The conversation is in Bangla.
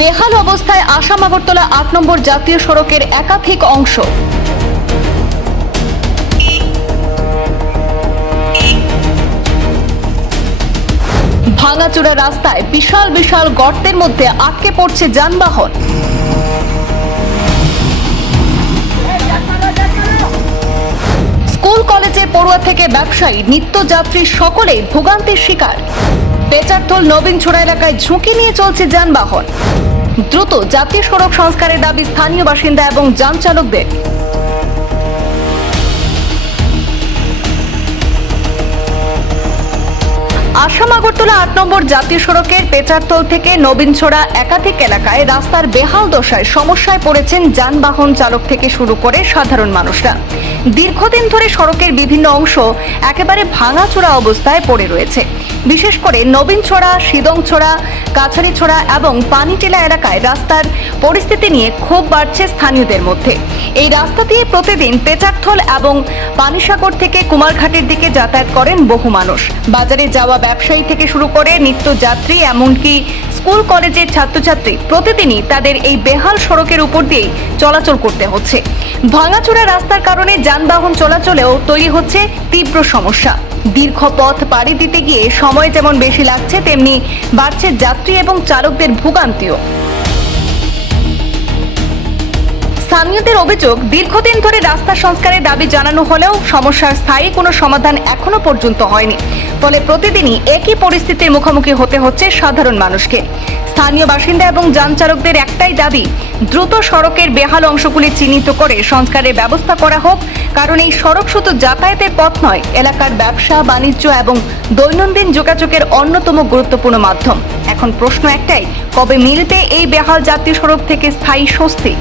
বেহাল অবস্থায় আসাম আগরতলা ৮ নম্বর জাতীয় সড়কের একাধিক অংশ। ভাঙাচোরা রাস্তায় বিশাল বিশাল গর্তের মধ্যে আটকে পড়ছে যানবাহন। স্কুল কলেজে পড়ুয়া থেকে ব্যবসায়ী নিত্যযাত্রী সকলেই ভোগান্তির শিকার। বেচারথল নবীনছড়া এলাকায় ঝুঁকি নিয়ে চলছে যানবাহন। দ্রুত জাতীয় সড়ক সংস্কারের দাবি স্থানীয় বাসিন্দা এবং যান চালকদের। আসাম আগরতলা ৮ নম্বর জাতীয় সড়কের পেচারতল থেকে নবীনছড়া একাধিক এলাকায় রাস্তার বেহাল দশায় সমস্যায় পড়েছেন যানবাহন চালক থেকে শুরু করে সাধারণ মানুষরা। দীর্ঘদিন ধরে সড়কের বিভিন্ন অংশ একেবারে ভাঙাচোরা অবস্থায় পড়ে রয়েছে। বিশেষ করে নবীনছড়া, সিদংছড়া, কাছারিছড়া এবং পানিটিলা এলাকায় রাস্তার পরিস্থিতি নিয়ে ক্ষোভ বাড়ছে স্থানীয়দের মধ্যে। এই রাস্তা দিয়ে প্রতিদিন পেচারথল এবং পানিসাগর থেকে কুমারঘাটের দিকে যাতায়াত করেন বহু মানুষ। বাজারে যাওয়া ব্যবসায়ী থেকে শুরু করে নিত্যযাত্রী এমনকি স্কুল কলেজের ছাত্রছাত্রী প্রতিদিনই তাদের এই বেহাল সড়কের উপর দিয়ে চলাচল করতে হচ্ছে। ভাঙাচোরা রাস্তার কারণে যানবাহন চলাচলেও তৈরি হচ্ছে তীব্র সমস্যা। দীর্ঘ পথ পাড়ি দিতে গিয়ে সময় যেমন বেশি লাগছে, তেমনি বাড়ছে যাত্রী এবং চালকদের ভোগান্তিও। স্থানীয়দের অভিযোগ, দীর্ঘদিন ধরে রাস্তা সংস্কারের দাবি জানানো হলেও সমস্যার স্থায়ী কোনো সমাধান এখনো পর্যন্ত হয়নি। ফলে প্রতিদিনই একই পরিস্থিতির মুখোমুখি হতে হচ্ছে সাধারণ মানুষকে। স্থানীয় বাসিন্দা এবং যান চালকদের একটাই দাবি, দ্রুত সড়কের বেহাল অংশগুলি চিহ্নিত করে সংস্কারের ব্যবস্থা করা হোক। কারণ এই সড়ক শুধু যাতায়াতের পথ নয়, এলাকার ব্যবসা বাণিজ্য এবং দৈনন্দিন যোগাযোগের অন্যতম গুরুত্বপূর্ণ মাধ্যম। এখন প্রশ্ন একটাই, কবে মিলবে এই বেহাল জাতীয় সড়ক থেকে স্থায়ী স্বস্তি?